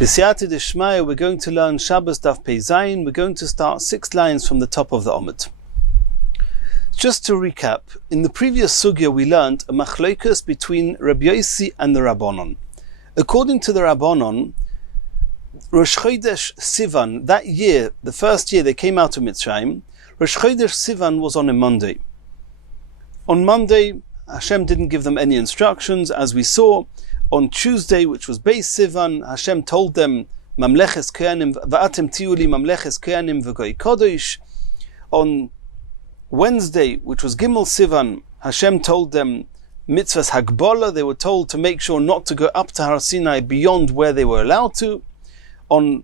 B'siyata d'shmaya, we're going to learn Shabbos Daf Pei Zayin. We're going to start 6 lines from the top of the Omid. Just to recap, in the previous sugya we learned a machlokas between Rabbi Yossi and the Rabbanon. According to the Rabbanon, Rosh Chodesh Sivan, that year, the first year they came out of Mitzrayim, Rosh Chodesh Sivan was on a Monday. On Monday, Hashem didn't give them any instructions, as we saw. On Tuesday, which was Beis Sivan, Hashem told them, Mamleches Koyanim, Va'atem Tiuli Mamleches Koyanim V'Goy Kodesh. On Wednesday, which was Gimel Sivan, Hashem told them, Mitzvahs Hagbola, they were told to make sure not to go up to Har Sinai beyond where they were allowed to. On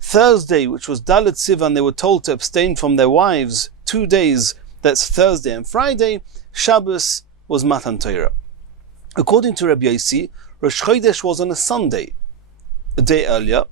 Thursday, which was Dalet Sivan, they were told to abstain from their wives 2 days, that's Thursday and Friday. Shabbos was Matan Torah. According to Rabbi Yossi, Rosh Chodesh was on a Sunday, a day earlier.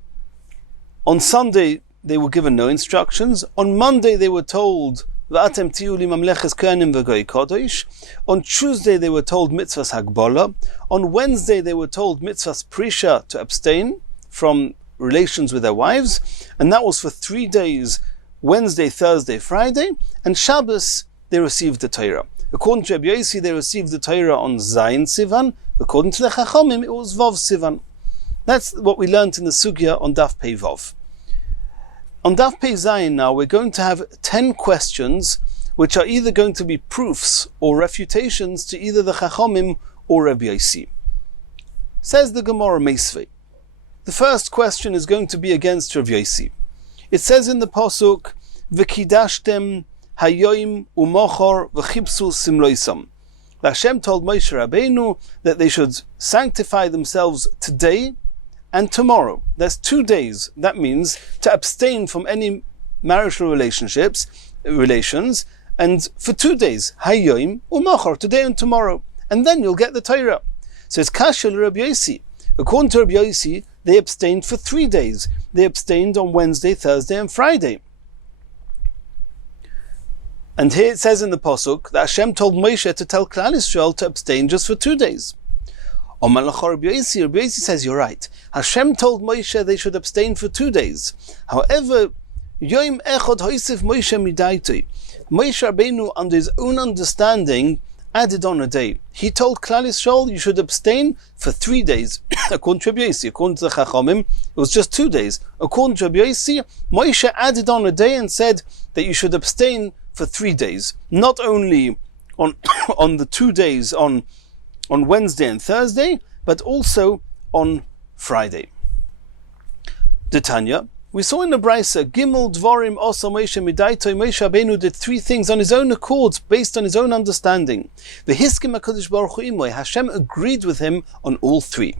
On Sunday, they were given no instructions. On Monday, they were told, V'atem tiuli mamleches kohanim v'goy kodesh. On Tuesday, they were told mitzvahs hagbola. On Wednesday, they were told mitzvahs prisha, to abstain from relations with their wives. And that was for 3 days, Wednesday, Thursday, Friday. And Shabbos, they received the Torah. According to Rabbi Yossi, they received the Torah on Zayin Sivan. According to the Chachamim, it was Vav Sivan. That's what we learned in the Sugya on Daf Pei Vav. On Daf Pei Zayin now, we're going to have 10 questions, which are either going to be proofs or refutations to either the Chachamim or Rabbi Yossi. Says the Gemara Meisvei. The first question is going to be against Rabbi Yossi. It says in the Pasuk, V'kidashtem hayoim umochor v'chipsu simloisam. Hashem told Moshe Rabbeinu that they should sanctify themselves today and tomorrow. That's 2 days. That means to abstain from any marital relations, and for 2 days, hayoim umochor, today and tomorrow, and then you'll get the Torah. So it's kashel Rabbi Yossi. According to Rabbi Yossi, they abstained for 3 days. They abstained on Wednesday, Thursday, and Friday. And here it says in the Pasuk that Hashem told Moshe to tell Klal Yisrael to abstain just for 2 days. Rabbi Yossi says, you're right. Hashem told Moshe they should abstain for 2 days. However, Yom Echad Hoisif Moshe Midaitoi. Moshe Rabbeinu, under his own understanding, added on a day. He told Klal Yisrael you should abstain for 3 days. According to Rabbi Yossi, according to the Chachamim, it was just 2 days. According to Rabbi Yossi, Moshe added on a day and said that you should abstain for 3 days, not only on the 2 days on Wednesday and Thursday, but also on Friday. The Tanya, we saw in the Brisa, Gimel Dvarim Osa Moshe Midaitoi. Moshe Rabbeinu did 3 things on his own accord, based on his own understanding. The Hiskim HaKadosh Baruch Hu Imoy, Hashem agreed with him on all 3.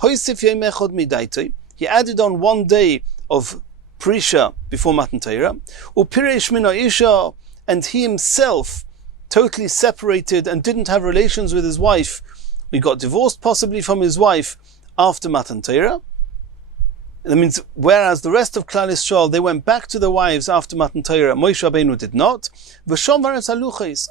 Hoisif Yom Echad Midaitoi, he added on 1 day of Prisha before Matan Torah. Upiresh Mina Isha, and he himself totally separated and didn't have relations with his wife. He got divorced possibly from his wife after Matan Torah. That means, whereas the rest of Klal Yisrael, they went back to their wives after Matan Torah, Moshe Rabbeinu did not.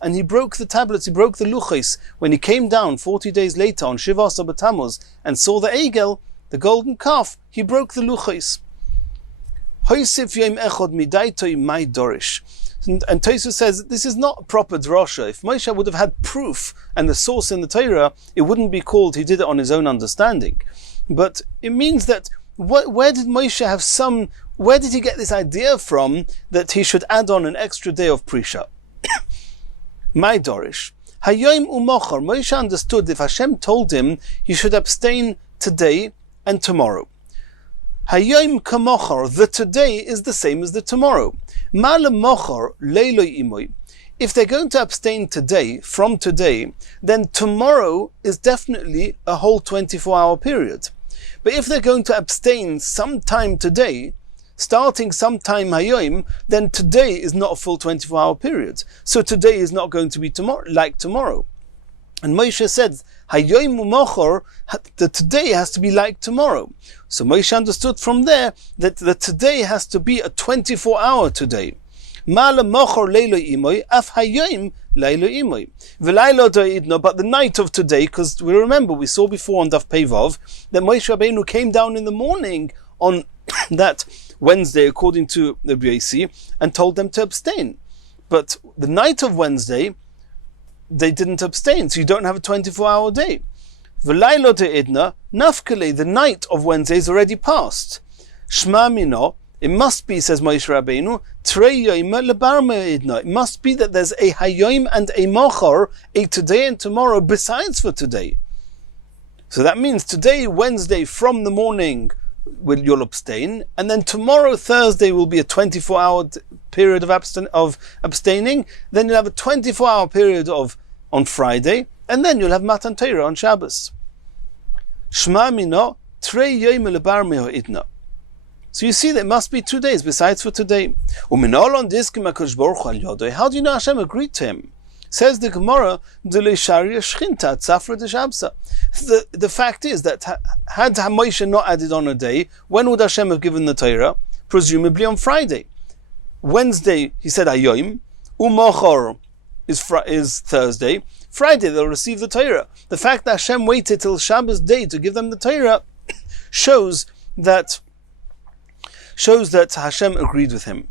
And he broke the tablets, he broke the luchos. When he came down 40 days later on Shivas B'Tammuz and saw the Egel, the golden calf, he broke the luchos. Hoisif yom echad midaitoi mai dorish. And Tosfos says this is not a proper drasha. If Moshe would have had proof and the source in the Torah, it wouldn't be called he did it on his own understanding. But it means that where did Moshe have where did he get this idea from that he should add on an extra day of Prisha? My Dorish. Hayoim umochor. Moshe understood if Hashem told him he should abstain today and tomorrow. Hayoim kamochor, the today is the same as the tomorrow. Ma'ale mochor leiloi imoy. If they're going to abstain today, from today, then tomorrow is definitely a whole 24-hour period. But if they're going to abstain sometime today, starting sometime hayoim, then today is not a full 24-hour period. So today is not going to be like tomorrow. And Moshe said, hayoim u'mochor, the today has to be like tomorrow. So Moshe understood from there that the today has to be a 24-hour today. Ma'ale mochor leilo imoy, af hayoim leilo imoy. V'laylo do'idno, but the night of today, because we remember, we saw before on Daf Pei Vav, that Moshe Rabbeinu came down in the morning on that Wednesday according to the B'yasi and told them to abstain. But the night of Wednesday, they didn't abstain, so you don't have a 24-hour day. V'laylo de'idna, nafkele, the night of Wednesday is already passed. Shma mino, it must be, says Moshe Rabbeinu, trei yoyma lebar me'idna. It must be that there's a hayom and a mochor, a today and tomorrow, besides for today. So that means today, Wednesday, from the morning, you'll abstain, and then tomorrow, Thursday, will be a 24-hour period of abstaining. Then you'll have a 24-hour period on Friday, and then you'll have Matan Torah on Shabbos. Shma mino trei yom lebar me'idna. So you see that it must be 2 days besides for today. How do you know Hashem agreed to him? Says the Gemara, the fact is that had Moshe not added on a day, when would Hashem have given the Torah? Presumably on Friday. Wednesday, he said Hayom, Umochor is Thursday. Friday they'll receive the Torah. The fact that Hashem waited till Shabbos day to give them the Torah shows that Hashem agreed with him.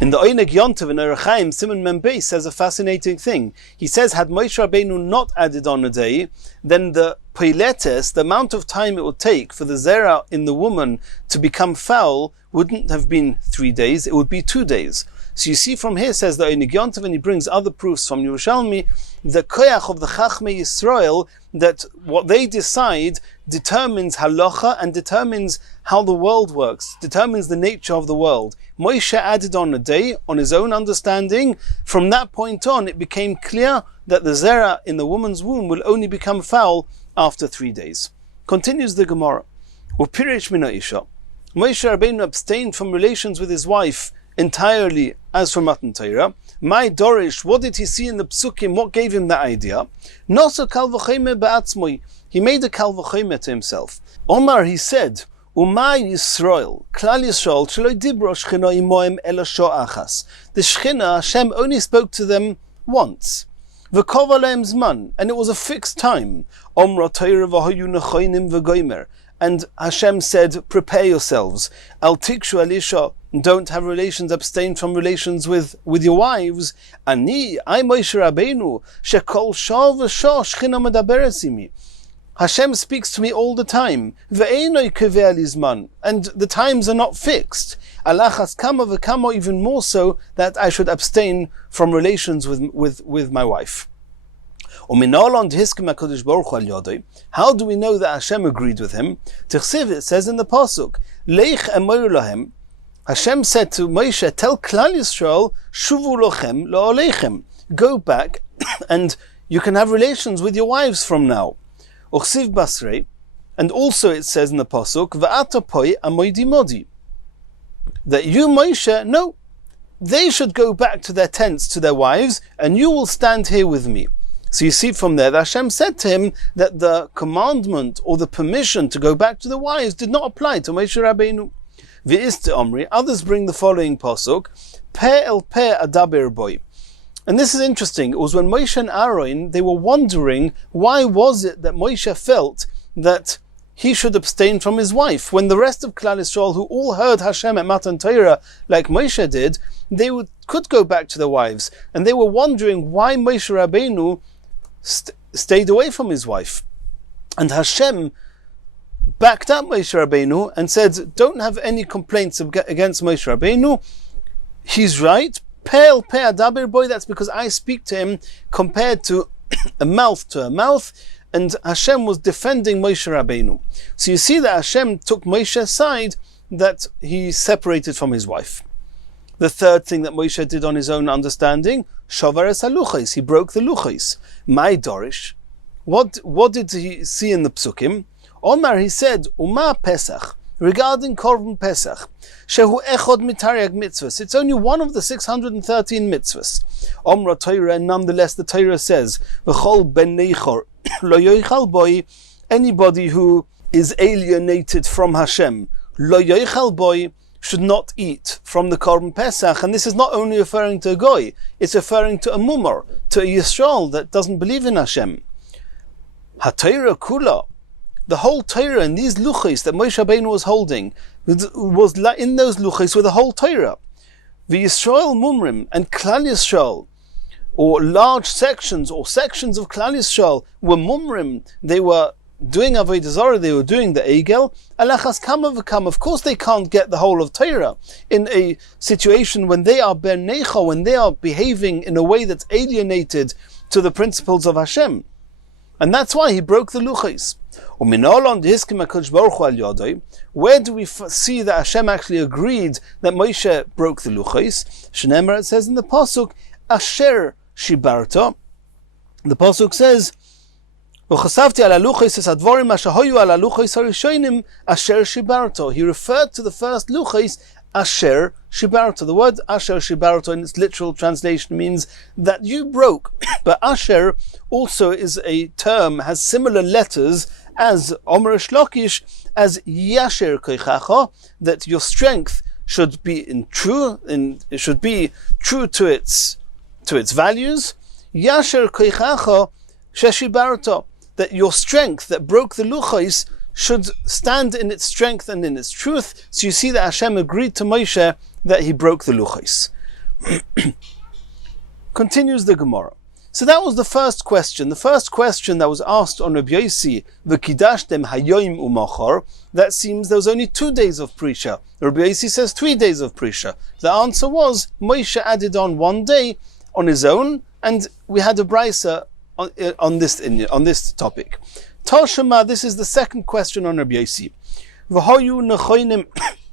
In the Oineg Yontav in Erechaim, Simon Membei says a fascinating thing. He says, had Moshe Rabbeinu not added on a day, then the Piletes, the amount of time it would take for the Zera in the woman to become foul, wouldn't have been 3 days, it would be 2 days. So you see from here, says the Oineg Yontav, and he brings other proofs from Yerushalmi, the koyach of the Chachmei Yisrael, that what they decide determines halacha and determines how the world works, determines the nature of the world. Moshe added on a day, on his own understanding. From that point on, it became clear that the zera in the woman's womb will only become foul after 3 days. Continues the Gemara. Upirish mina isha. Moshe Rabbeinu abstained from relations with his wife entirely as for Matan Torah. My Dorish, what did he see in the Psukim? What gave him that idea? Nosa kal v'chayme be'atzmoi. He made a kal v'chayme to himself. Omar, he said, Uma Yisrael, Klal Yisrael, Sheloi Dibro Shechina Imoim Ela Sho'achas. The Shechina, Hashem only spoke to them once. V'kov aleim zman, and it was a fixed time. Omra Torah v'hoyu nechoinim v'goymer. And Hashem said, prepare yourselves. Al tikshu alisha, don't have relations, abstain from relations with your wives. Ani, I Moshe Rabbeinu, shekol shah v'shah Shechina medaberes imi. Hashem speaks to me all the time. Ve'enoi kevei lizman, and the times are not fixed. Alachas kama v'kama, even more so that I should abstain from relations with my wife. How do we know that Hashem agreed with him? Tichsiv, it says in the pasuk, Leich emor lahem. Hashem said to Moshe, tell Klal Yisrael, shuvu lochem la'olechem. Go back and you can have relations with your wives from now. Uchsiv basrei, and also it says in the pasuk, va'ata poi amoidi modi, that you, Moshe, no, they should go back to their tents, to their wives, and you will stand here with me. So you see from there that Hashem said to him that the commandment or the permission to go back to the wives did not apply to Moshe Rabbeinu. V'iste Omri, others bring the following pasuk, Pe el pe adaber boy. And this is interesting. It was when Moshe and Aaron, they were wondering why was it that Moshe felt that he should abstain from his wife, when the rest of Klal Yisrael, who all heard Hashem at Matan Torah like Moshe did, they could go back to their wives. And they were wondering why Moshe Rabbeinu stayed away from his wife. And Hashem backed up Moshe Rabbeinu and said, don't have any complaints against Moshe Rabbeinu. He's right. Pe'el pe adaber boy, that's because I speak to him compared to a mouth to a mouth, and Hashem was defending Moshe Rabbeinu. So you see that Hashem took Moshe's side, that he separated from his wife. The third thing that Moshe did on his own understanding, Shavares haluchais, he broke the luchais. My Dorish, what did he see in the Psukim? Omar, he said, Uma Pesach, regarding Korban Pesach, Shehu Echod Mitariag Mitzvahs, it's only one of the 613 mitzvahs. Omra Torah, and nonetheless the Torah says, V'chol ben neichor, lo yoichal boy, anybody who is alienated from Hashem, lo yoichal boy, should not eat from the Korban Pesach. And this is not only referring to a goy, it's referring to a mumar, to a Yisrael that doesn't believe in Hashem. HaTorah kula, the whole Torah and these luchos that Moshe Rabbeinu was holding was in those luchos with the whole Torah. The Yisrael Mumrim and Klal Yisrael, or large sections of Klal Yisrael, were Mumrim. They were doing Avodah Zarah, they were doing the Egel. Alachas kama v'kam. Of course they can't get the whole of Torah in a situation when they are ben necha, when they are behaving in a way that's alienated to the principles of Hashem. And that's why he broke the luchos. Where do we see that Hashem actually agreed that Moshe broke the luchos? Shneimar, it says in the pasuk, Asher shibarta. The pasuk says, he referred to the first luchos, Asher shibarta. The word Asher shibarta in its literal translation means that you broke. But Asher also is a term, has similar letters as Omer Shlokish, as Yasher Koichacha, that your strength should be true to its values. Yasher Koichacha Sheshibarta, that your strength that broke the luchos should stand in its strength and in its truth. So you see that Hashem agreed to Moshe that he broke the luchos. Continues the Gemara. So that was the first question. The first question that was asked on Rabbi Yossi, V'kidashtem hayoim umachar, that seems there was only 2 days of Prisha. Rabbi Yossi says 3 days of Prisha. The answer was, Moshe added on 1 day on his own, and we had a brisa on this topic. Tashema, this is the second question on Rabbi Yossi. V'hayu nechoinim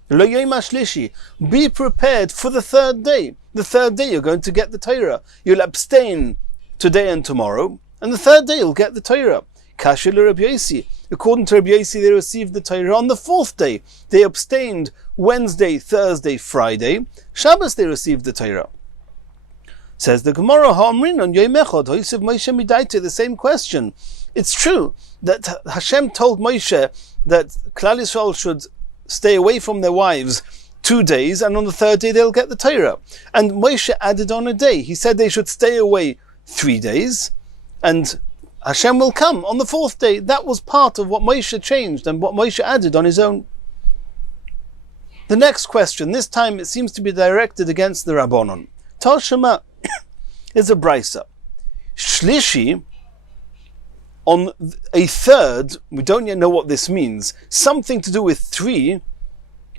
loyim ashlishi, be prepared for the third day. The third day you're going to get the Torah. You'll abstain today and tomorrow, and the third day you'll get the Torah. Kashil Rabbi Yossi. According to Rabbi Yossi, they received the Torah on the fourth day. They abstained Wednesday, Thursday, Friday. Shabbos they received the Torah. Says the Gemara, Ha'amrin on Yom Echad, Hoysev Moshe Midaita, the same question. It's true that Hashem told Moshe that Klal Yisrael should stay away from their wives 2 days, and on the third day they'll get the Torah. And Moshe added on a day. He said they should stay away 3 days, and Hashem will come on the fourth day. That was part of what Moshe changed and what Moshe added on his own. The next question, this time it seems to be directed against the Rabbanon. Tashema is a brisa. Shlishi, on a third, we don't yet know what this means, something to do with 3,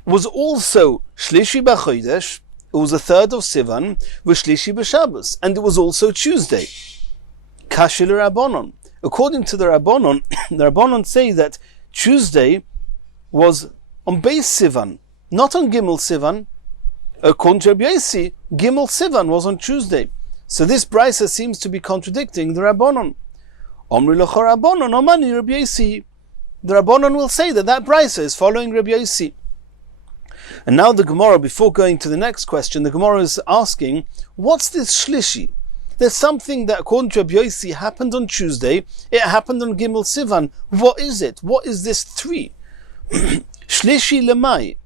was also Shlishi b'chodesh. It was a third of Sivan, v'shlishi b'Shabbos, and it was also Tuesday. Kashil Rabbanon. According to the Rabbanon, the Rabbanon say that Tuesday was on Beis Sivan, not on Gimel Sivan. According to Rabbi Yossi, Gimel Sivan was on Tuesday. So this brisa seems to be contradicting the Rabbanon. Omri l'chor Rabbanon, omani Rabbi Yossi. The Rabbanon will say that brisa is following Rabbi Yossi. And now the Gemara, before going to the next question, the Gemara is asking, what's this Shlishi? There's something that, according to Rabbi Yossi, happened on Tuesday. It happened on Gimel Sivan. What is it? What is this 3? Shlishi lemai.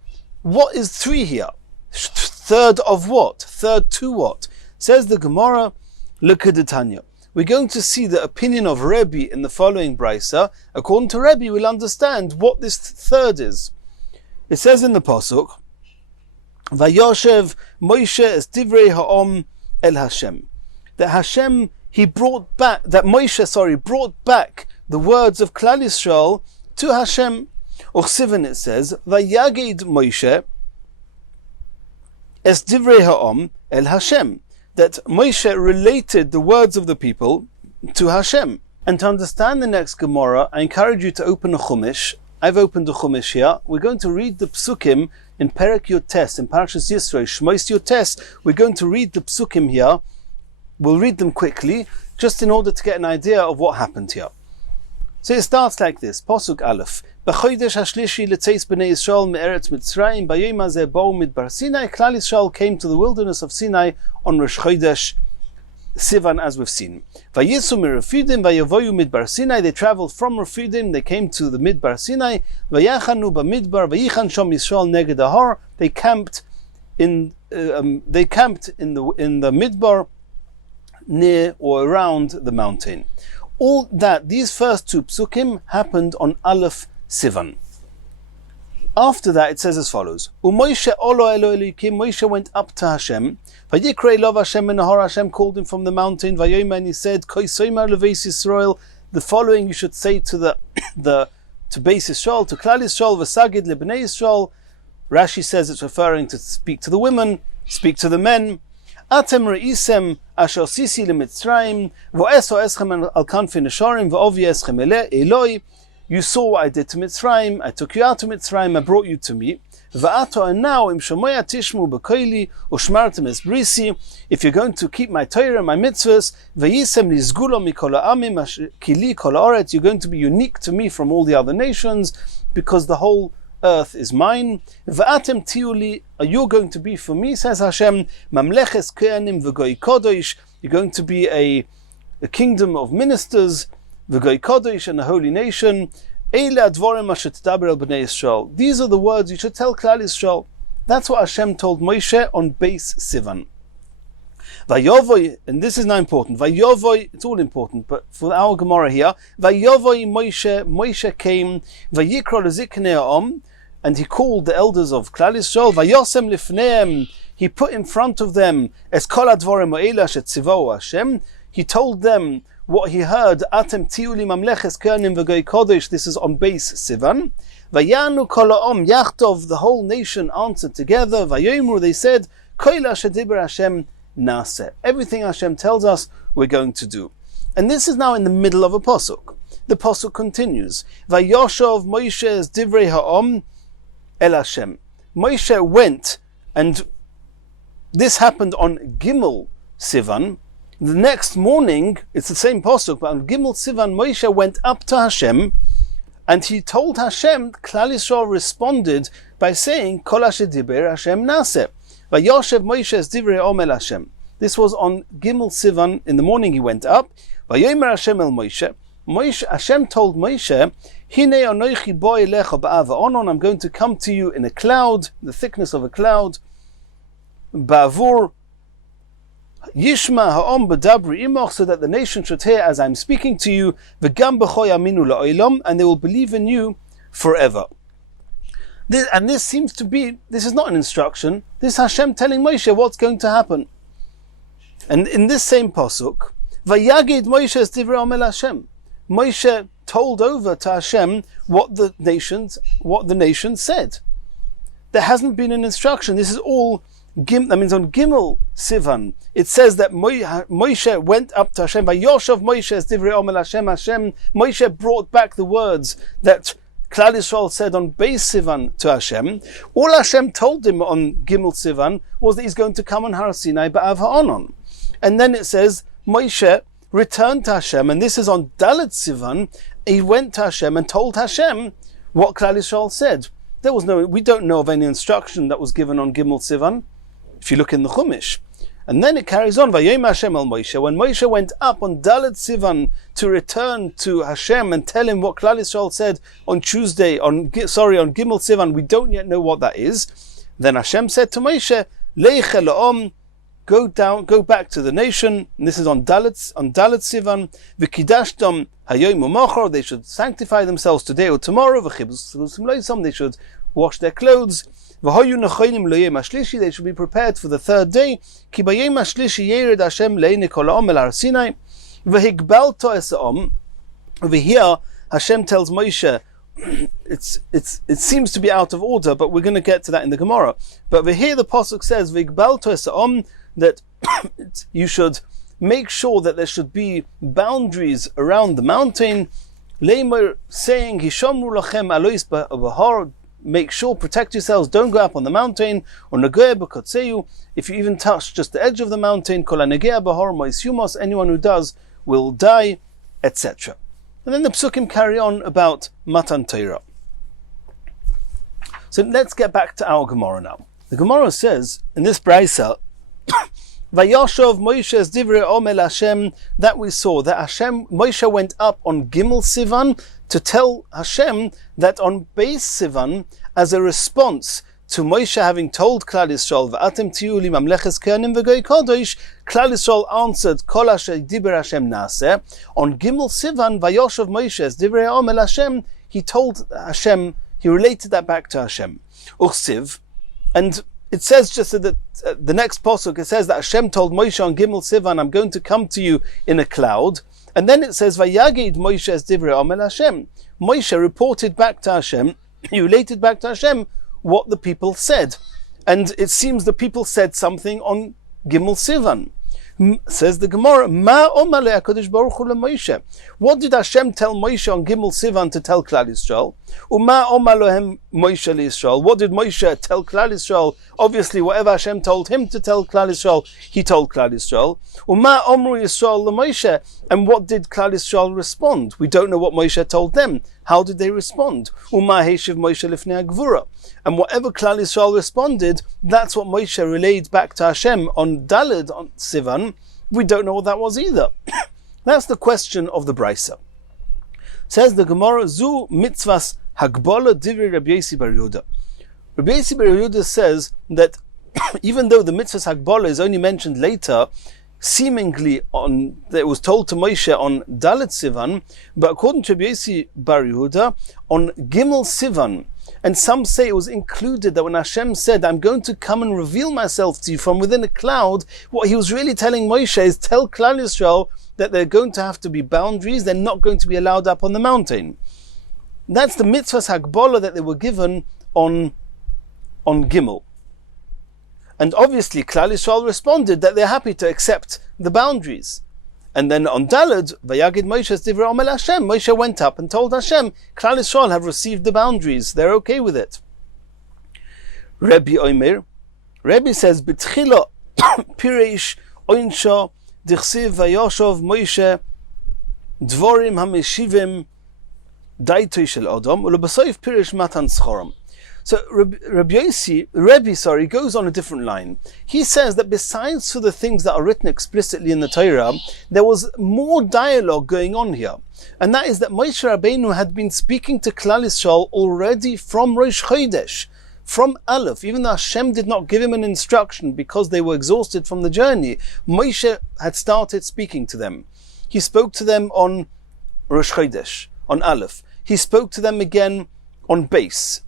What is 3 here? Third of what? Third to what? Says the Gemara, Lekadetanya. We're going to see the opinion of Rebbe in the following brisa. According to Rebbe, we'll understand what this third is. It says in the pasuk, Vayoshev Moshe es divrei ha'om el Hashem. That Hashem, Moshe brought back the words of Klal Yisrael to Hashem. Uchsiven, it says, Vayagid Moshe es divrei ha'om el Hashem. That Moshe related the words of the people to Hashem. And to understand the next Gemara, I encourage you to open a Chumash. I've opened a Chumash here. We're going to read the Psukim in Perek Yotes, in Parashas Yisro, Shmos Yotes. We're going to read the Psukim here. We'll read them quickly, just in order to get an idea of what happened here. So it starts like this. Pasuk Aleph. B'chodesh hashlishi l'tzeis b'nei Yisrael me'eretz Mitzrayim b'yom hazeh bo'u midbar Sinai. Klal Yisrael came to the wilderness of Sinai on Rosh Chodesh Sivan, as we've seen. Vayisu miRefidim vayavoyu midbar Sinai. They traveled from Refidim. They came to the Midbar Sinai. Vayachanu b'midbar vayichan shom Yisrael neged ahar. They camped in the Midbar, near or around the mountain. All that, these first two psukim happened on Aleph Sivan. After that, it says as follows: U'Moshe olo elo Elokim, Moshe went up to Hashem. Vayikrei lov Hashem menahor, Hashem called him from the mountain. Vayomer, and he said, Koi soimer leveis Yisrael. The following you should say to to Beis Yisrael, to Klal Yisrael, v'sagid lebnei Yisrael. Rashi says it's referring to speak to the women, speak to the men. Atem re'isem asher sisi leMitzrayim, v'oeso eschem al kanfi nesharim, v'ovi eschem eloi. You saw what I did to Mitzrayim, I took you out to Mitzrayim, I brought you to me. V'ato, and now, im shomoya tishmu b'koili, u'shmartem es brisi, if you're going to keep my Torah, my mitzvahs, v'yisem lizgulo mikol ha'amim, kili kol ha'oretz, you're going to be unique to me from all the other nations, because the whole earth is mine. V'atem tiuli, you're going to be for me, says Hashem, mamleches kohanim v'goy kodosh, you're going to be a kingdom of ministers, v'goy kodosh, and a holy nation. These are the words you should tell Klal Yisrael. That's what Hashem told Moshe on Beis Sivan. Vayovoy, and this is now important. Vayovoy, it's all important, but for our Gemara here, Vayovoy Moshe came, Vayikra leziknei ha'am, and he called the elders of Klal Yisrael. Vayosem lifneim, he put in front of them es kol hadvorim ha'ela shetzivou Hashem. He told them what he heard. Atem tiuli mamleches kohanim v'goy kodesh. This is on Beis Sivan. Vayanu kol ha'am yachtov. The whole nation answered together. Vayomru, they said, Kol asher diber Hashem naseh. Everything Hashem tells us, we're going to do. And this is now in the middle of a pasuk. The pasuk continues. Vayoshov Moshe's divrei ha'am el Hashem. Moshe went, and this happened on Gimel Sivan. The next morning, it's the same pasuk, but on Gimel Sivan, Moshe went up to Hashem, and he told Hashem. Klal Yisrael responded by saying, Kol asher diber Hashem naseh. Vayoshev Moshe's divrei ha'am el Hashem. This was on Gimel Sivan. In the morning he went up. Vayomer Hashem el Moshe. Hashem told Moshe, Hinei anochi bo elecha ba'ava onon. I'm going to come to you in a cloud, the thickness of a cloud. Ba'avur Yishma ha'om b'dabri imoch, so that the nation should hear as I'm speaking to you. V'gam b'cho yaminu la'olam, and they will believe in you forever. This seems to be, this is not an instruction. This is Hashem telling Moshe what's going to happen. And in this same pasuk, Vayagid Moshe's divrei ha'am el Hashem. Moshe told over to Hashem what the nation said. There hasn't been an instruction. This is all that means on Gimel Sivan, it says that Moshe went up to Hashem. Vayoshav Moshe's divrei ha'am el Hashem. Moshe brought back the words that Klal Yisrael said on Beis Sivan to Hashem. All Hashem told him on Gimel Sivan was that he's going to come on Har Sinai ba'av ha'onon. And then it says Moshe returned to Hashem, and this is on Dalet Sivan. He went to Hashem and told Hashem what Klal Yisrael said. We don't know of any instruction that was given on Gimel Sivan, if you look in the Chumash. And then it carries on, Vayomer Hashem el Moshe. When Moshe went up on Dalet Sivan to return to Hashem and tell him what Klal Yisrael said on Gimel Sivan, we don't yet know what that is. Then Hashem said to Moshe, Leich el ha'am, go back to the nation. And this is on Dalet Sivan. V'kidashtam hayom u'machar, they should sanctify themselves today or tomorrow. V'chibus loisam, they should wash their clothes. V'hoyu necholim loyem hashlishi, they should be prepared for the third day. Ki bayem hashlishi yered Hashem le'nei kol ha'am el Har Sinai. V'higbalto es ha'am. Over here, Hashem tells Moshe, it seems to be out of order, but we're going to get to that in the Gemara. But over here, the pasuk says, V'higbalto es ha'am, that you should make sure that there should be boundaries around the mountain. Leimer, saying, Hishamru lachem alois b'har, make sure, protect yourselves, don't go up on the mountain. Or nagoya b'kotzeyu, if you even touch just the edge of the mountain, kol hanegea b'har mo'isyumos, anyone who does will die, etc. And then the psukim carry on about Matan Torah. So let's get back to our Gemara now. The Gemara says, in this braysa, Vayashov Moshe's divrei ha'am el Hashem, that we saw, that Moshe went up on Gimel Sivan to tell Hashem that on Beis Sivan, as a response to Moshe having told Klal Yisrael, "V'atem tiyu li mamleches kohanim v'goy kodesh," Klal Yisrael answered, "Kol asher diber Hashem naseh." On Gimel Sivan, Vayoshav Moshe es divrei ha'om el Hashem, he told Hashem, he related that back to Hashem. Uchsiv, and it says just that the next pasuk, it says that Hashem told Moshe on Gimel Sivan, "I'm going to come to you in a cloud." And then it says, "Vayagid Moshe es divrei ha'om el Hashem." Moshe reported back to Hashem, he related back to Hashem what the people said. And it seems the people said something on Gimel Sivan. Says the Gemara, Ma omar le'HaKadosh Baruch Hu leMoshe. What did Hashem tell Moshe on Gimel Sivan to tell Klal Yisrael? Uma omar lohem Moshe leYisrael. What did Moshe tell Klal Yisrael? Obviously, whatever Hashem told him to tell Klal Yisrael, he told Klal Yisrael. Uma omru Yisrael leMoshe. And what did Klal Yisrael respond? We don't know what Moshe told them. How did they respond? Uma heishiv Moshe lifnei hagvura. And whatever Klal Yisrael responded, that's what Moshe relayed back to Hashem on Daled on Sivan. We don't know what that was either. That's the question of the Brisa. Says the Gemara, Zu mitzvahs hagbola divrei Rabbi Yosi bar Yehuda. Rabbi Yosi bar Yehuda says that even though the mitzvahs hagbola is only mentioned later, seemingly on that it was told to Moshe on Dalet Sivan, but according to Rabbi Yosi bar Yehuda, on Gimel Sivan, and some say it was included that when Hashem said, "I'm going to come and reveal myself to you from within a cloud," what he was really telling Moshe is, tell Klal Yisrael that they're going to have to be boundaries, they're not going to be allowed up on the mountain. That's the mitzvahs hagbola that they were given on Gimel. And obviously Klal Yisrael responded that they're happy to accept the boundaries. And then on Daled, Vayagid Moshe es divrei ha'om el Hashem, Moshe went up and told Hashem, Klal Yisrael have received the boundaries, they're okay with it. Rebbe Omer, Rebbe says, B'tchila pireish oinsha dichsiv vayoshav Moshe dvorim hameshivim daitoi shel Adam ulebasoif pireish matan schoram. So Rebbe goes on a different line. He says that besides for the things that are written explicitly in the Torah, there was more dialogue going on here. And that is that Moshe Rabbeinu had been speaking to Klal Yisrael already from Rosh Chodesh, from Aleph. Even though Hashem did not give him an instruction because they were exhausted from the journey, Moshe had started speaking to them. He spoke to them on Rosh Chodesh, on Aleph. He spoke to them again on Beis.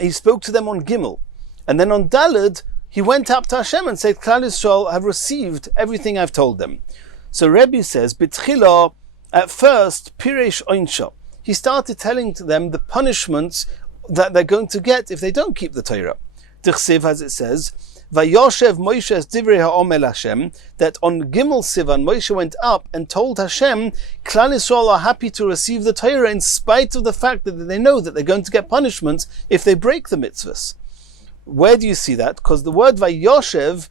He spoke to them on Gimel, and then on Daled he went up to Hashem and said, Klal Yisrael have received everything I've told them. So Rebbe says, B'tchila, at first, Piresh Oinsha, he started telling to them the punishments that they're going to get if they don't keep the Torah. D'chsiv, as it says, Vayoshev Moshe es divrei ha'om el Hashem, that on Gimel Sivan Moshe went up and told Hashem, Klal Yisrael are happy to receive the Torah in spite of the fact that they know that they're going to get punishments if they break the mitzvahs. Where do you see that? Because the word Vayoshev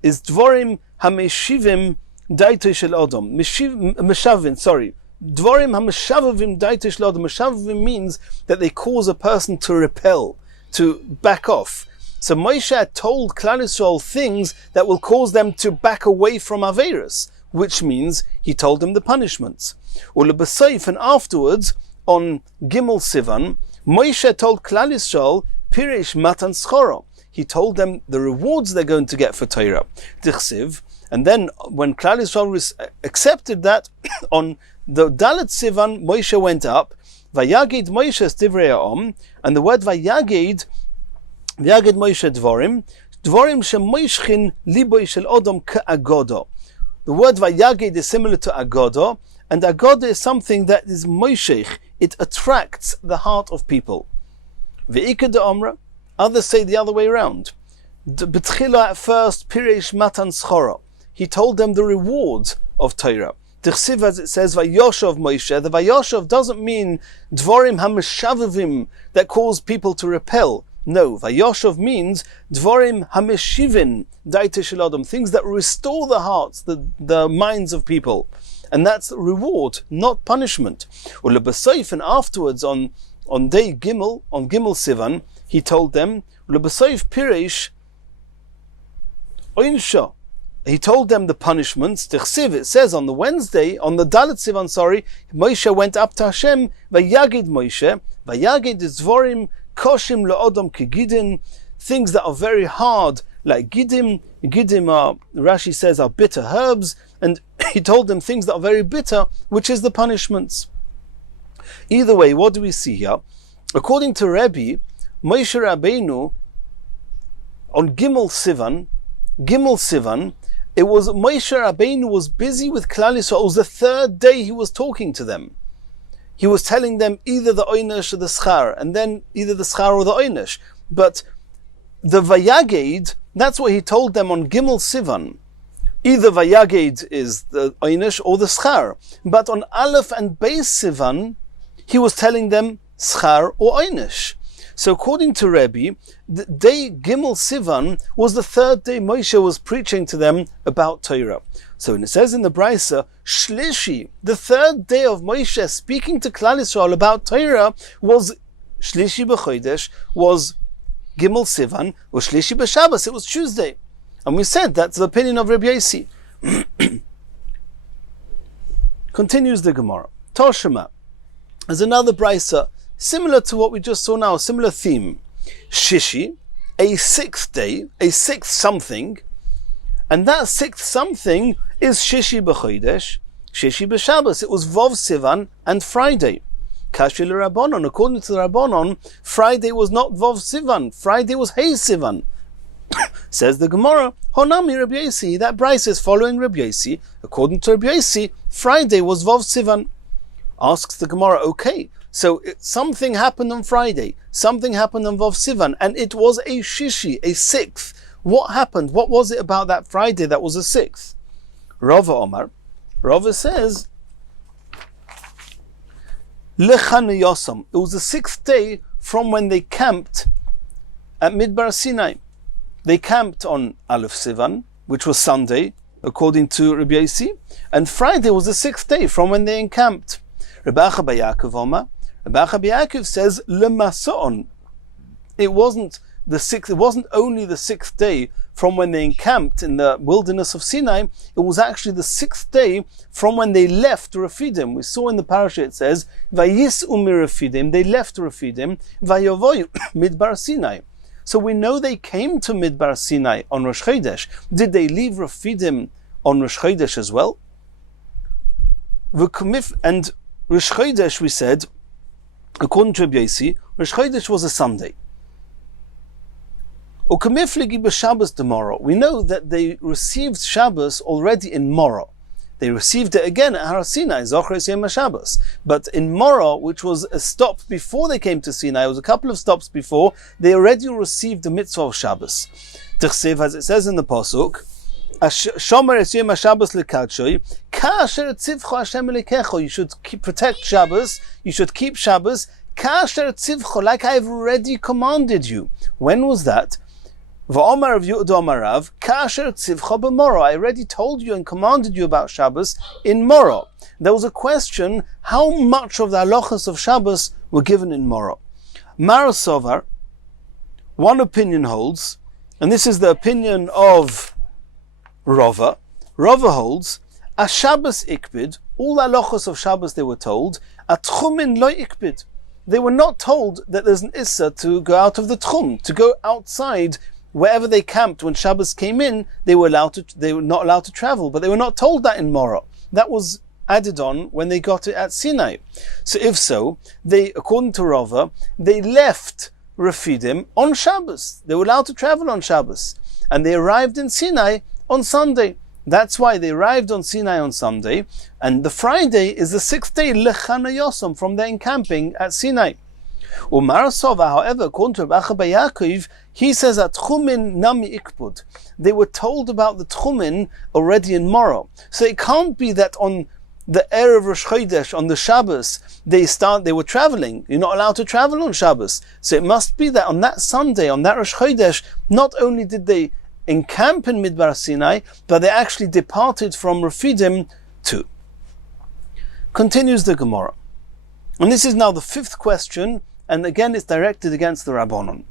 is Dvorim hameshivim daitoi shel Adam. Meshavim, sorry. Dvorim hameshavim daitoi shel Adam. Meshavim means that they cause a person to repel, to back off. So Moshe had told Klal Yisrael things that will cause them to back away from Aveirus, which means he told them the punishments. Ulebasayif, and afterwards, on Gimel Sivan, Moshe told Klal Yisrael, Piresh matan schoro. He told them the rewards they're going to get for Torah. D'chsiv, and then when Klal Yisrael accepted that, on the Dalet Sivan, Moshe went up, Vayagid Moshe es divrei ha'om, and the word Vayagid, V'yagid Moshe dvorim shemoishchin liboy shel Odom ka'agodo. The word V'yagid is similar to agodo, and agodo is something that is moishech. It attracts the heart of people. V'ikad omra, others say the other way around. B'tchila, at first, piresh matan schora. He told them the reward of Torah. D'chsiv, as it says, Vayoshav Moshe. The Vayoshav doesn't mean dvorim hameshavivim that cause people to repel. No, Vayoshav means Dvorim hameshivin daitoi shel Adam, things that restore the hearts, the minds of people. And that's reward, not punishment. Ulebasayif, and afterwards on day Gimel, on Gimel Sivan, he told them, Ulebasayif Piresh Oinsha. He told them the punishments. D'chsiv, it says on the Wednesday, on the Dalet Sivan, Moshe went up to Hashem, Vayagid Moshe. Vayagid is Dvorim Koshim le'odom kegidin, things that are very hard, like gidim. Gidim are, Rashi says, are bitter herbs, and he told them things that are very bitter, which is the punishments. Either way, what do we see here? According to Rebbe, Moshe Rabbeinu, on Gimel Sivan, it was Moshe Rabbeinu was busy with Klal Yisrael. It was the third day he was talking to them. He was telling them either the Oynish or the Schar, and then either the Schar or the Oynish. But the Vayaged, that's what he told them on Gimel Sivan. Either Vayaged is the Oynish or the Schar. But on Aleph and Beis Sivan, he was telling them Schar or Oynish. So according to Rebbe, the day Gimel Sivan was the third day Moshe was preaching to them about Torah. So when it says in the Brisa, Shlishi, the third day of Moshe speaking to Klal Yisrael about Torah was Shlishi b'Chodesh, was Gimel Sivan, was Shlishi b'Shabbos, it was Tuesday. And we said that's the opinion of Rabbi Yossi. Continues the Gemara. Toshima. There's another Brisa, similar to what we just saw now, a similar theme. Shishi, a sixth day, a sixth something, and that sixth something is Shishi b'Chodesh, Shishi b'Shabbos. It was Vov Sivan and Friday. Kashi l'Rabbanon, according to the Rabbanon, Friday was not Vov Sivan, Friday was Hey Sivan. Says the Gemara, Honami Rabbi Yossi, that Brisa is following Rabbi Yossi. According to Rabbi Yossi, Friday was Vov Sivan. Asks the Gemara, okay, so something happened on Friday, something happened on Vov Sivan, and it was a Shishi, a sixth. What happened? What was it about that Friday that was a sixth? Rava Omar, Rava says, Lechanayosam. It was the sixth day from when they camped at Midbar Sinai. They camped on Aleph Sivan, which was Sunday, according to Rabbi Yossi, and Friday was the sixth day from when they encamped. Rabbi Acha bar Yaakov Omar, Rabbi Acha bar Yaakov says, Lemason. It wasn't the sixth. It wasn't only the sixth day from when they encamped in the wilderness of Sinai. It was actually the sixth day from when they left Refidim. We saw in the parasha it says, Vayis Refidim. They left Refidim. Vayovoy Midbar Sinai. So we know they came to Midbar Sinai on Rosh Chodesh. Did they leave Refidim on Rosh Chodesh as well? And Rosh Chodesh, we said, according to Rabbi Yossi, Rosh Chodesh was a Sunday. We know that they received Shabbos already in Mora. They received it again at Har Sinai, Zochres Yom HaShabbos. But in Mora, which was a stop before they came to Sinai, it was a couple of stops before, they already received the mitzvah of Shabbos. T'chsev, as it says in the Pasuk, Shomer es Yom HaShabbos lekadshoy, ka'asher tzivcho Hashem elekecho. You should protect Shabbos, you should keep Shabbos, ka'asher tzivcho, like I have already commanded you. When was that? V'omar of Yehuda Amarav, ka'asher tzivcho b'mora. I already told you and commanded you about Shabbos in Mora. There was a question, how much of the halachas of Shabbos were given in Mora? Marasovar, one opinion holds, and this is the opinion of Rava. Rava holds, a Shabbos ikbid, all the halachos of Shabbos they were told, a tchumin lo ikbid. They were not told that there's an issa to go out of the tchum, to go outside wherever they camped when Shabbos came in. They were not allowed to travel, but they were not told that in Mora. That was added on when they got it at Sinai. So if so, they, according to Rava, they left Refidim on Shabbos. They were allowed to travel on Shabbos, and they arrived in Sinai on Sunday. That's why they arrived on Sinai on Sunday, and the Friday is the sixth day, Lechanayosam, from their encamping at Sinai. Umarasova, however, according to Rabbi Acha bar Yaakov, he says that Tchumin nami ikpud. They were told about the Tchumin already in Mora. So it can't be that on the Erev Rosh Chodesh, on the Shabbos, they were traveling. You're not allowed to travel on Shabbos. So it must be that on that Sunday, on that Rosh Chodesh, not only did they encamp in Midbar Sinai, but they actually departed from Refidim too. Continues the Gemara. And this is now the fifth question, and again it's directed against the Rabbanon.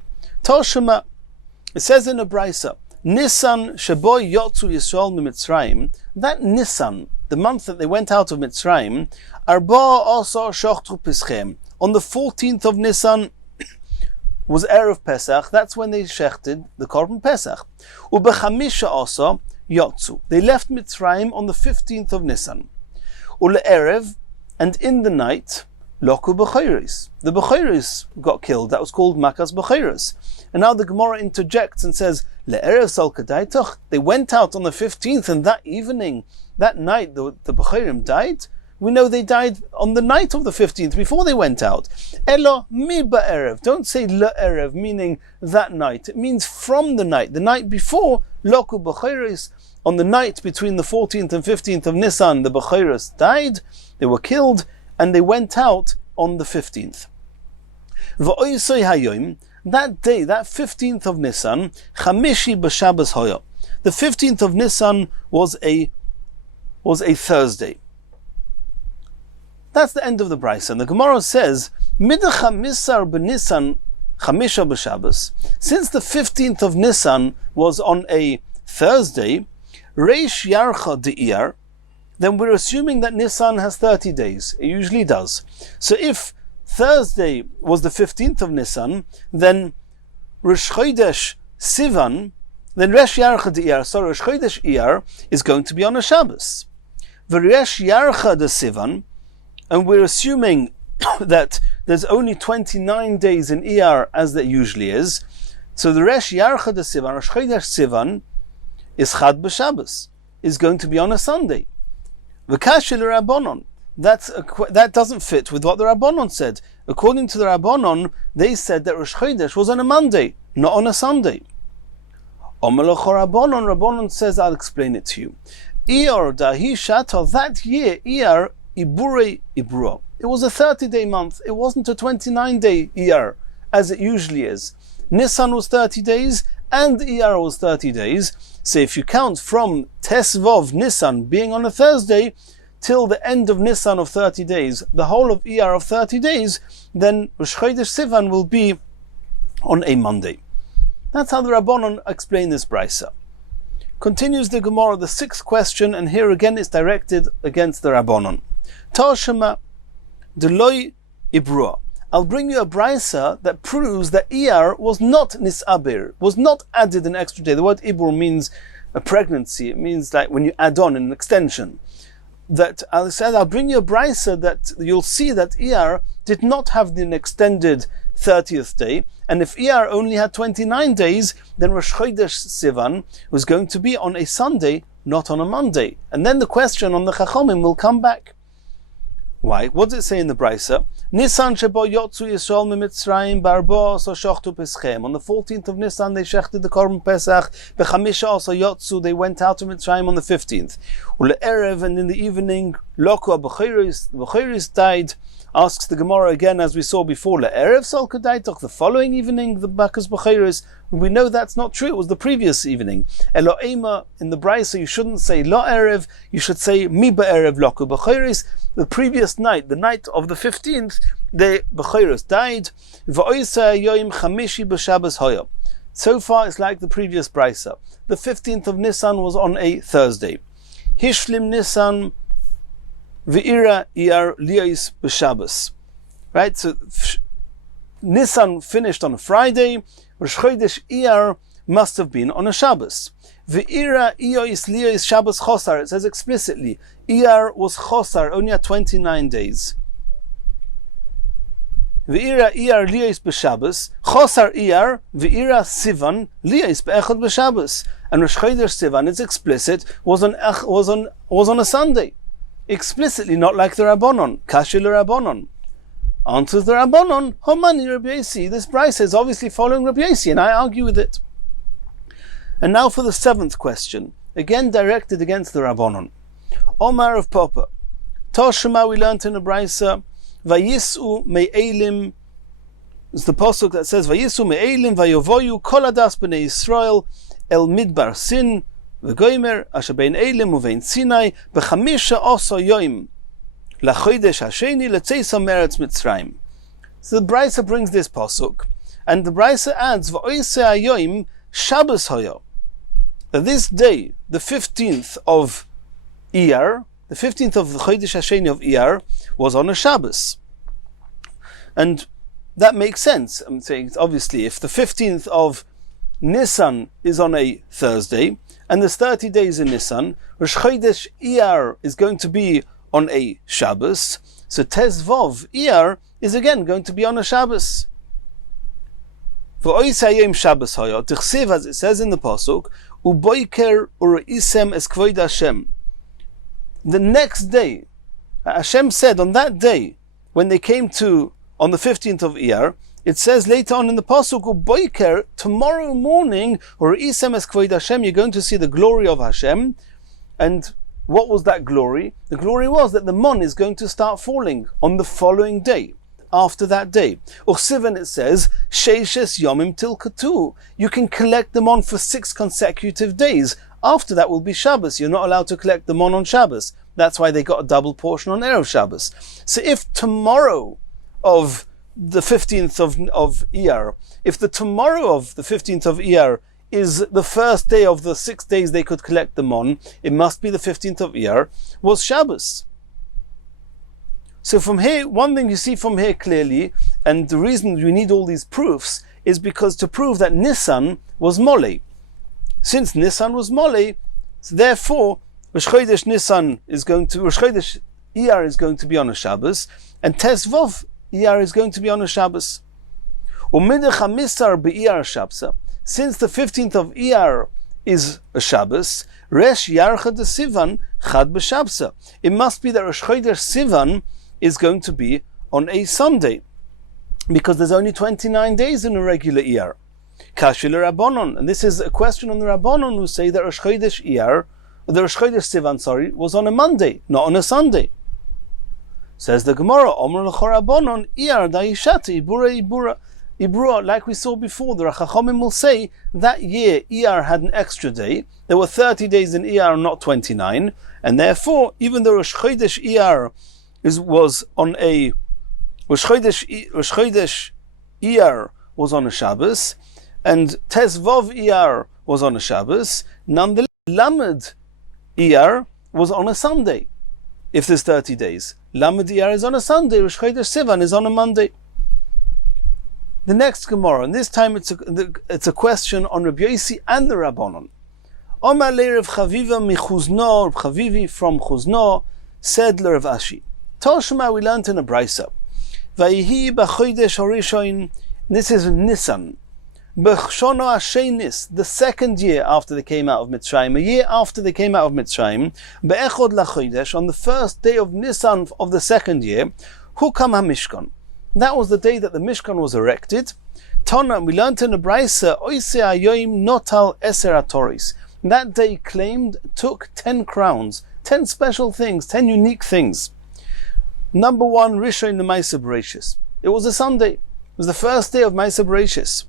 Toshima, it says in a Brisa, Nisan shebo yotzu Yisrael miMitzrayim, that Nisan, the month that they went out of Mitzrayim, Arba also shochtru pischem, on the 14th of Nisan, was Erev Pesach. That's when they shechted the Korban Pesach. Ubechamisha also Yotzu. They left Mitzrayim on the 15th of Nisan. Erev, and in the night, Loku B'chayris. The B'chayris got killed. That was called Makas B'chayris. And now the Gemara interjects and says, Le'erev Sal Kadaitach. They went out on the 15th, and that evening, that night, the B'chayrim died. We know they died on the night of the 15th, before they went out. Elo mi ba'erev. Don't say le'erev, meaning that night. It means from the night before, Loku B'chayris. On the night between the 14th and 15th of Nisan, the B'chayris died, they were killed, and they went out on the 15th. V'oisoi hayoim, that day, that 15th of Nisan, Chamishi b'Shabbos hoya. The 15th of Nisan was a Thursday. That's the end of the Brisa. And the Gemara says, Midacha misar b'Nisan Chamisha b'Shabbos. Since the 15th of Nisan was on a Thursday, Reish Yarcha de'iyar, then we're assuming that Nisan has 30 days. It usually does. So if Thursday was the 15th of Nisan, then Rosh Chodesh Sivan, then Reish Yarcha de'iyar, so Rosh Chodesh Iyar is going to be on a Shabbos. V'Reish Yarcha de Sivan, and we're assuming that there's only 29 days in Iyar as there usually is. So the Reish Yarcha de Sivan, Rosh Chodesh Sivan, is Chad b'Shabbos, is going to be on a Sunday. V'kashil Rabbanon. That doesn't fit with what the Rabbanon said. According to the Rabbanon, they said that Rosh Chodesh was on a Monday, not on a Sunday. Rabbanon says, I'll explain it to you. Iyar dahi shata, that year, Iyar Ibure Ibro. It was a 30-day month. It wasn't a 29-day Iyar, as it usually is. Nisan was 30 days, and Iyar was 30 days. So if you count from Tesvov Nisan being on a Thursday till the end of Nisan of 30 days, the whole of Iyar of 30 days, then Rosh Chodesh Sivan will be on a Monday. That's how the Rabbanon explain this Brisa. Continues the Gemara, the 6th question, and here again it's directed against the Rabbanon. Tashema Deloy Ibrua. I'll bring you a brisa that proves that Iyar was not nisabir, was not added an extra day. The word Ibur means a pregnancy. It means like when you add on an extension. That I'll bring you a brisa that you'll see that Iyar did not have an extended 30th day, and if Iyar only had 29 days, then Rosh Chodesh Sivan was going to be on a Sunday, not on a Monday. And then the question on the Chachomim will come back. Why? What does it say in the Brisa? Nisan shebo yotzu Yisrael miMitzrayim barbo so shochtu peschem. On the 14th of Nisan they shechted the Korban Pesach. Bechamisha also yotzu, they went out of Mitzrayim on the 15th. Ule'erev, and in the evening, Loku B'chayris, the B'chayris died. Asks the Gemara again, as we saw before, Le'erev Sol Kadaitach, the following evening, the Bakas B'chayris. We know that's not true, it was the previous evening. Elo'ema, in the Brisa, you shouldn't say Lo'erev, you should say Mi Ba'erev Loku B'chayris. The previous night, the night of the 15th, the B'chayris died. V'oisa yoim chamishi b'Shabbos hoya. So far, it's like the previous Brisa. The 15th of Nisan was on a Thursday. Hishlim Nisan V'ira Iyar Liyos b'Shabbos. Right, so Nisan finished on a Friday. Rosh Chodesh Iyar must have been on a Shabbos. V'ira Iyos Liyos Shabbos Chosar. It says explicitly, Iyar was Chosar, only at 29 days. V'ira Iyar Liyos b'Shabbos. Chosar Iyar V'ira Sivan Liyos b'Echad b'Shabbos. And Rosh Chodesh Sivan, it's explicit, was on a Sunday. Explicitly, not like the Rabbanon. Kashil Rabbanon. Answers the Rabbanon. Homani Rabbi Yossi. This Brisa is obviously following Rabbi Yossi, and I argue with it. And now for the 7th question, again directed against the Rabbanon. Omar of Papa. Toshima, we learned in the Brisa. Vayisu me'elim. It's the pasuk that says Vayisu me'elim vayovoyu kol adas b'nei Yisrael el midbar sin. V'goymer asher bein elim uvein Sinai b'chamisha oso yoim lachodesh hasheni letzeisa meretz Mitzrayim. So the Brisa brings this pasuk, and the Brisa adds v'oise hayoim Shabbos hoyo. That this day, the 15th of Iyar, the 15th of the Chodesh Hasheni of Iyar, was on a Shabbos. And that makes sense. I'm saying, obviously, if the 15th of Nisan is on a Thursday, and there's 30 days in Nisan, Rosh Chodesh Iyar is going to be on a Shabbos, so Tez Vov Iyar is again going to be on a Shabbos. V'oisayim Shabbos hoya, tichsiv, as it says in the pasuk, uboiker ureisem es kvoid Hashem. The next day, Hashem said on that day, when they came to, on the 15th of Iyar, it says later on in the pasuk, uboiker, tomorrow morning, ureisem es kvoid Hashem, you're going to see the glory of Hashem. And what was that glory? The glory was that the mon is going to start falling on the following day. After that day, Uchsivan, it says, Sheishes Yomim Tilkatu. You can collect them on for 6 consecutive days. After that will be Shabbos. You're not allowed to collect them on Shabbos. That's why they got a double portion on Erev Shabbos. So if tomorrow of the 15th of Iyar, if the tomorrow of the 15th of Iyar is the first day of the 6 days they could collect them on, it must be the 15th of Iyar, was Shabbos. So from here, one thing you see from here clearly, and the reason you need all these proofs, is because to prove that Nisan was Mole. Since Nisan was Mole, so therefore Rosh Chodesh Nisan is going to, Rosh Chodesh Iyar is going to be on a Shabbos, and Tes Vov Iyar is going to be on a Shabbos. Umidach HaMisar be'Iyar Shabsa. Since the 15th of Iyar is a Shabbos, Resh Yarcha de Sivan Chad b'Shabsa. It must be that Rosh Chodesh Sivan is going to be on a Sunday, because there's only 29 days in a regular Iyar. Kashil Rabbanon, and this is a question on the Rabbanon who say that Rosh Chodesh Iyar, the Rosh Chodesh Sivan, was on a Monday, not on a Sunday. Says the Gemara, Omer l'chor Rabbanon Iyar da'ishata ibura. Ibrua, like we saw before, the Chachamim will say that year Iyar had an extra day. There were 30 days in Iyar, not 29, and therefore, even though Rosh Chodesh Iyar was on a Rosh Chodesh Iyar was on a Shabbos, and Tes Vov Iyar was on a Shabbos, nonetheless, Lamed Iyar was on a Sunday. If there's 30 days, Lamed Iyar is on a Sunday, Rosh Chodesh Sivan is on a Monday. The next Gemara, and this time it's a question on Rabbi Yosi and the Rabbanon. Omar le Rav Chaviva michuzno, Rav Chavivi from Chuzno said le Rav Ashi, Toshma, we learned in a brisa, Vayihi b'chodesh horishoin, this is Nisan, b'chono hashenis, the second year after they came out of Mitzrayim, a year after they came out of Mitzrayim, be'echod lachodesh, on the first day of Nisan of the second year, hukam hamishkan. That was the day that the Mishkan was erected. Tana, we learned in the Brisa, Oise Ayoim Notal Eser Atoris. That day claimed, took 10 crowns, 10 special things, 10 unique things. Number 1, Rishon L'Maisa Bereshis. It was a Sunday. It was the first day of Maisa Bereshis.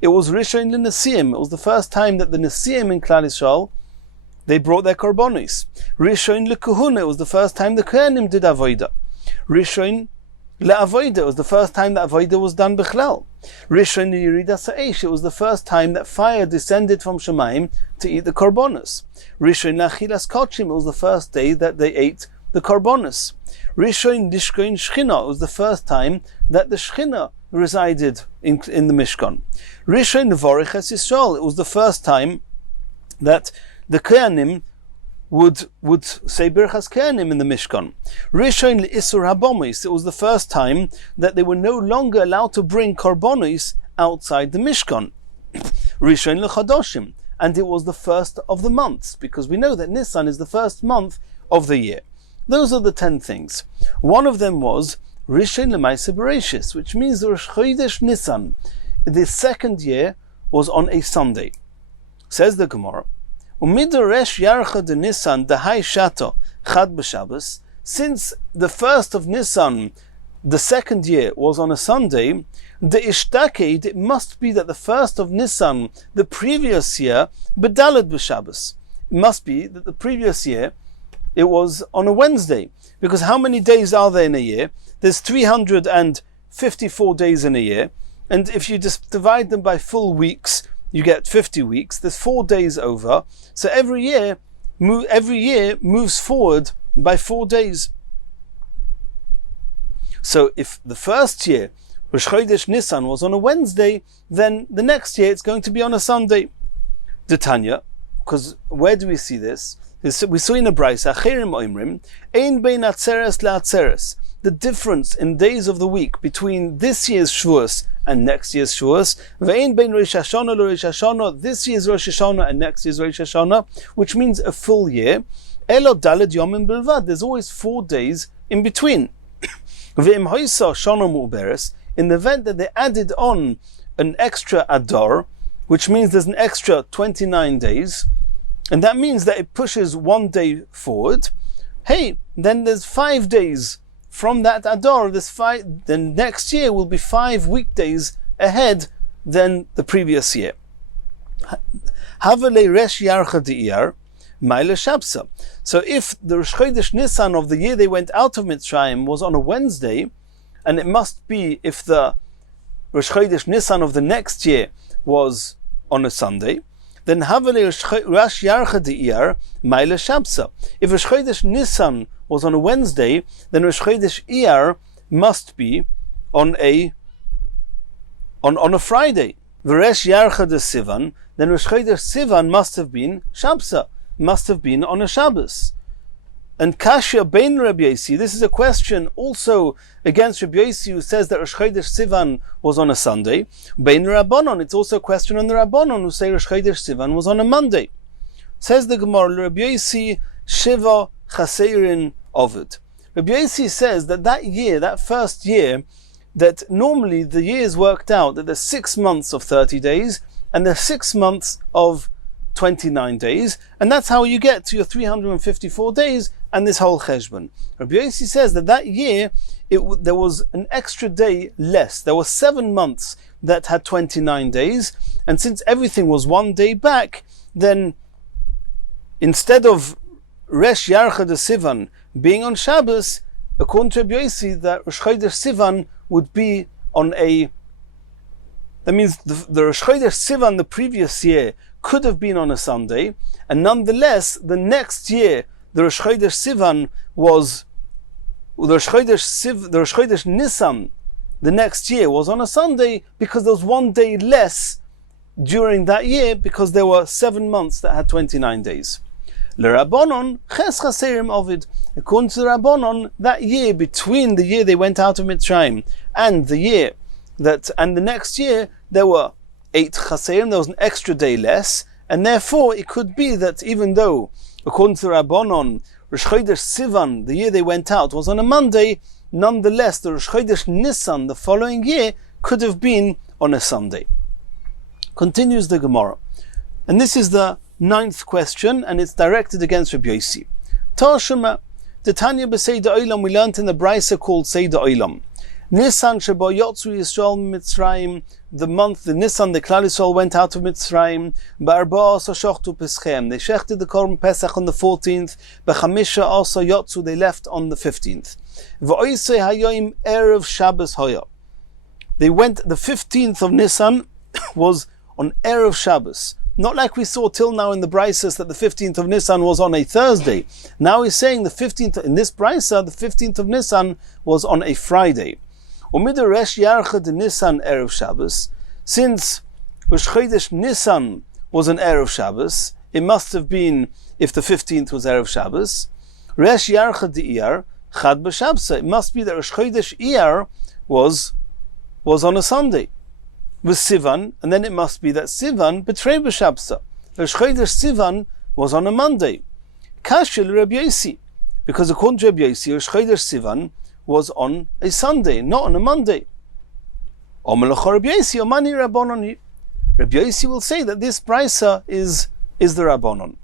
It was Rishon L'Nesiim. It was the first time that the Nesiim in Klal Yisrael, they brought their korbanos. Rishon L'Kuhuna. It was the first time the Kohanim did Avodah. Rishon Le'avoida, it was the first time that Avoida was done Bichlal. Rishon Yerida Sa'esh, it was the first time that fire descended from Shemaim to eat the korbanos. Rishon Lachilas Kochim, it was the first day that they ate the korbanos. Rishon Lishkoin Shchina, it was the first time that the Shchina resided in the Mishkan. Rishon Nevorich Es Yisrael, it was the first time that the Kohanim would say Birchas Kohanim in the Mishkan. Rishon L'Isur Habomis, it was the first time that they were no longer allowed to bring korbanos outside the Mishkan. Rishon L'Chadoshim, and it was the first of the months, because we know that Nisan is the first month of the year. Those are the 10 things. One of them was Rishon L'Maisa Bereshis, which means the Rosh Chodesh Nisan, the second year, was on a Sunday. Says the Gemara, Umidoresh Yarcha de Nisan Dahai Shato Chad b'Shabbos. Since the first of Nisan, the second year, was on a Sunday, the Ishtaked, it must be that the first of Nisan, the previous year, Bedalad b'Shabbos. It must be that the previous year, it was on a Wednesday. Because how many days are there in a year? There's 354 days in a year. And if you just divide them by full weeks, you get 50 weeks. There's 4 days over. So every year moves forward by 4 days. So if the first year, Rosh Chodesh Nisan was on a Wednesday, then the next year it's going to be on a Sunday. The Tanya, because where do we see this? We saw in the Brisa, Acherim Oimrim, Ein bein Atzeres le'Atzeres. The difference in days of the week between this year's Shavuos and next year's Shavuos, Ve'ein bein Rosh Hashanah le'Rosh Hashanah, this year's Rosh Hashanah and next year's Rosh Hashanah, which means a full year. Elo Daled Yomim Bilvad. There's always 4 days in between. Ve'im Hoisa Shana Mu'beres. In the event that they added on an extra Adar, which means there's an extra 29 days, and that means that it pushes 1 day forward, hey, then there's 5 days from that Adar. Then next year will be 5 weekdays ahead than the previous year. Havale Resh Yarcha De'iyar, Maile Shabsa. So if the Rosh Chodesh Nisan of the year they went out of Mitzrayim was on a Wednesday, and it must be if the Rosh Chodesh Nisan of the next year was on a Sunday, then Havale Rosh Yarcha De'iyar Maile Shabsa. If Rosh Chodesh Nisan was on a Wednesday, then Rosh Chodesh Iyar must be on a Friday. V'Rosh Yarcha de Sivan, then Rosh Chodesh Sivan must have been Shabsa, must have been on a Shabbos. And Kashya Bein Rabbi Yosi, this is a question also against Rabbi Yosi, who says that Rosh Chodesh Sivan was on a Sunday. Bein Rabbanon, it's also a question on the Rabbanon who say Rosh Chodesh Sivan was on a Monday. Says the Gemara, Rabbi Yosi Shiva Chaserin Ovid. Rabbi Yosi says that year, that first year, that normally the years worked out that there's 6 months of 30 days and there's 6 months of 29 days, and that's how you get to your 354 days and this whole cheshbon. Rabbi Yosi says that year there was an extra day less. There were 7 months that had 29 days, and since everything was 1 day back, then instead of Resh Yarcha de Sivan being on Shabbos, according to Rabbi Yosi, that Rosh Chodesh Sivan would be on a... That means the Rosh Chodesh Sivan the previous year could have been on a Sunday, and nonetheless, the next year, the Rosh Chodesh Sivan was, the Rosh Chodesh Nisan, the next year was on a Sunday, because there was 1 day less during that year, because there were 7 months that had 29 days. L'Rabbanon, Ches Chaserim Ovid. According to the Rabbanon, that year between the year they went out of Mitzrayim and the next year, there were 8 chaserim, there was an extra day less, and therefore it could be that even though, according to the Rabbanon, Rosh Chodesh Sivan, the year they went out, was on a Monday, nonetheless the Rosh Chodesh Nisan, the following year, could have been on a Sunday. Continues the Gemara. And this is the 9th question, and it's directed against Rabbi Yosi. Tashema, the Tanya b'Seida Olam, we learned in the Brisa called Seida Olam. Nisan sheba yotzu Yisrael Mitzrayim, the month, the Nisan, the Klal Yisrael went out of Mitzrayim. Ba'arba'a asa shochtu Peschem, they shechted the Korban Pesach on the 14th. B'chamisha asa yotzu, they left on the 15th. V'oisei hayoim erev Shabbos hoya. They went, the 15th of Nisan was on erev Shabbos. Not like we saw till now in the Brises that the 15th of Nisan was on a Thursday. Now he's saying the 15th, in this Brisa, the 15th of Nisan was on a Friday. Umida Resh Yarcha de Nisan Erev Shabbos, since Rosh Chodesh Nisan was an Erev Shabbos, it must have been if the 15th was Erev Shabbos. Resh Yarcha de Iyar Chad b'Shabsa, it must be that Rosh Chodesh Iyar was on a Sunday with Sivan, and then it must be that Sivan betrayed b'Shabsa. Rosh Chodesh Sivan was on a Monday. Kashil Rabbi Yosi, because according to Rabbi Yosi, Rosh Chodesh Sivan was on a Sunday, not on a Monday. Rabbi Yosi will say that this Brisa is the Rabbanon.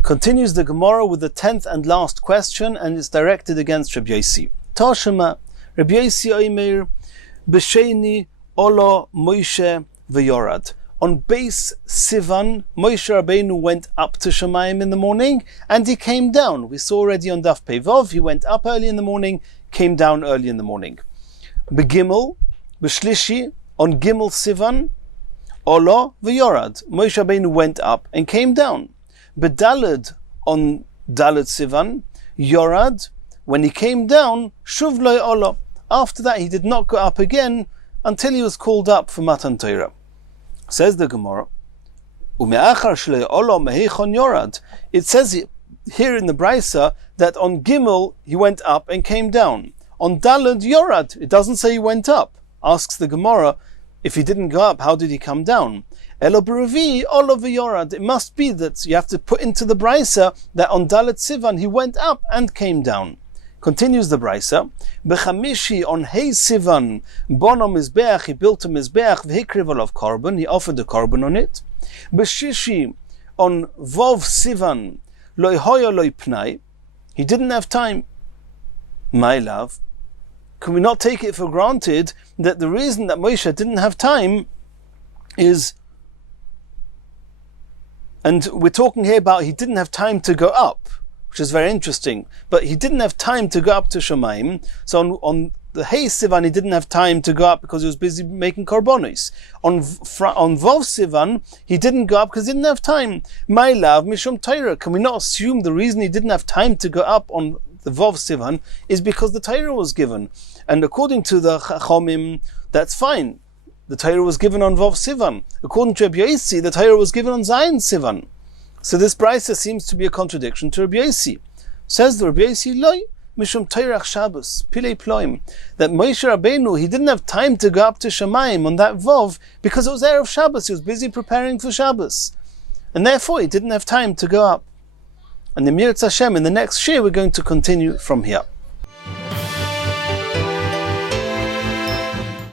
Continues the Gemara with the 10th and last question, and it's directed against Rabbi Yosi. Tashema, Rabbi Yosi Omer, B'Sheni Ola Moshe V'Yorad. On base Sivan, Moshe Rabbeinu went up to Shemayim in the morning, and he came down. We saw already on Daf Pevov, he went up early in the morning, came down early in the morning. Begimel, B'Shlishi, on Gimel Sivan, Ola V'Yorad. Moshe Rabbeinu went up and came down. Bedalad, on Dalad Sivan, Yorad, when he came down, Shuv Lo Ola. After that he did not go up again until he was called up for Matan Torah. Says the Gemara, it says here in the Brisa that on Gimel he went up and came down. On Daled Yorad, it doesn't say he went up. Asks the Gemara, if he didn't go up, how did he come down? Elo B'Revi, Olav Yorad. It must be that you have to put into the Brisa that on Dalet Sivan he went up and came down. Continues the Brisa, B'chamishi on Hey Sivan, Bono Mizbeach, he built a Mizbeach, V'hikriv olav korban, he offered a korban on it. B'shishi on Vov Sivan, Loi hoyo loi pnai, he didn't have time. My love, can we not take it for granted that the reason that Moshe didn't have time is, and we're talking here about he didn't have time to go up, which is very interesting, but he didn't have time to go up to Shemaim, so on the Hey Sivan he didn't have time to go up because he was busy making korbanos. On Vov Sivan he didn't go up because he didn't have time. My love, Mishum Torah, can we not assume the reason he didn't have time to go up on the Vov Sivan is because the Torah was given? And according to the Chachomim, that's fine. The Torah was given on Vov Sivan. According to Rabbi Yossi, the Torah was given on Zayin Sivan. So this Brisa seems to be a contradiction to Rabbi Yossi. Says the Rabbi Yossi, Loi, Mishum Torah Shabbos, Pilei Ploim, that Moshe Rabbeinu, he didn't have time to go up to Shemaim on that Vov because it was Erev Shabbos. He was busy preparing for Shabbos. And therefore he didn't have time to go up. And the Mirz Hashem, in the next shir, we're going to continue from here.